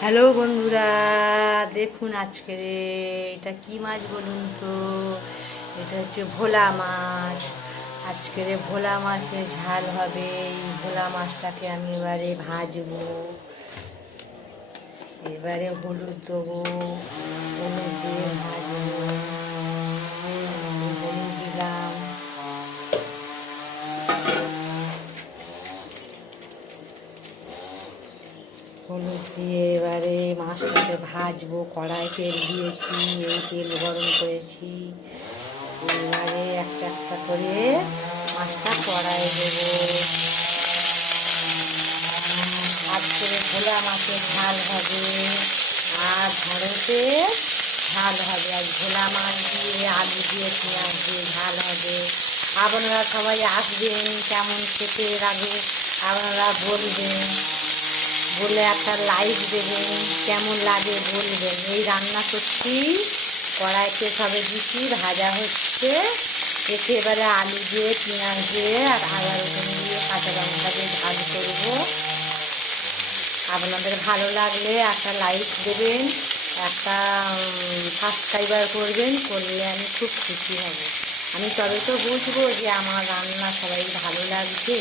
Hello বন্ধুরা, দেখুন আজকের এটা কি মাছ বলুন তো। এটা হচ্ছে ভোলা মাছ। আজকের ভোলা মাছের ঝাল হবে। এই ভোলা মাছটাকে আমি এবারে ভাজবো। এবারে হলুদ দেবো, হলুদ দিয়ে ভাজবো। হলুদ দিলাম, হলুদ দিয়ে এবারে মাছটাকে ভাজবো। কড়াই তেল দিয়েছি, এই তেল গরম করেছি। এবারে একটা একটা করে মাছটা কড়াই দেবো। আজকে ভোলা মাছের ঝাল হবে আর ঢেঁড়সে ঝাল হবে। আর ভোলা মাছ দিয়ে আলু দিয়ে পেঁয়াজ দিয়ে ঝাল হবে। আপনারা সবাই আসবেন, কেমন খেতে লাগে আপনারা বলবেন, বলে একটা লাইক দেবেন, কেমন লাগে বলবেন। এই রান্না করছি, কড়াইতে সবে দিচ্ছি, ভাজা হচ্ছে। এতে এবারে আলু দিয়ে পেঁয়াজ দিয়ে আর আদা রসুন দিয়ে কাঁচা লঙ্কা দিয়ে ঝাল করবো। আপনাদের ভালো লাগলে একটা লাইক দেবেন, একটা সাবস্ক্রাইবার করবেন, করলে আমি খুব খুশি হব। আমি তবে তো বুঝবো যে আমার রান্না সবাই ভালো লাগছে।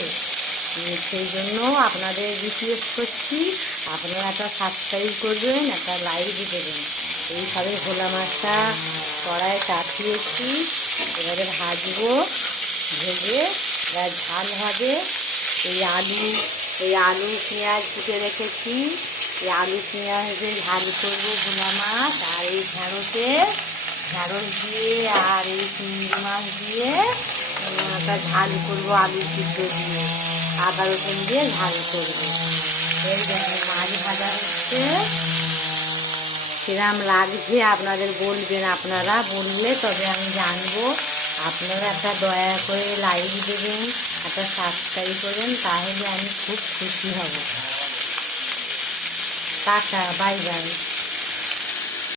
সেই জন্য আপনাদের রিকোয়েস্ট করছি, আপনারা একটা সাবস্ক্রাইব করবেন, একটা লাইক দেবেন। এইভাবে ভোলা মাছটা কড়ায় চাপিয়েছি, এবারে ভাজবো। ভেজে এবার ঝাল হবে। এই আলু পেঁয়াজ কুটে রেখেছি, এই আলু পেঁয়াজ দিয়ে ঝাল করবো ভোলা মাছ। আর এই ঢেঁড়স দিয়ে আর এই চিংড়ি মাছ দিয়ে একটা ঝাল করবো, আলু সিদ্ধ দিয়ে আদা রসুন দিয়ে ঝাল করবো। এই দেখুন মাছ ভাজা হচ্ছে, কিরম লাগছে আপনাদের বলবেন। আপনারা বললে তবে আমি জানবো। আপনারা একটা দয়া করে লাইক দেবেন, একটা সাবস্ক্রাইব করবেন, তাহলে আমি খুব খুশি হব। Tata, bye bye.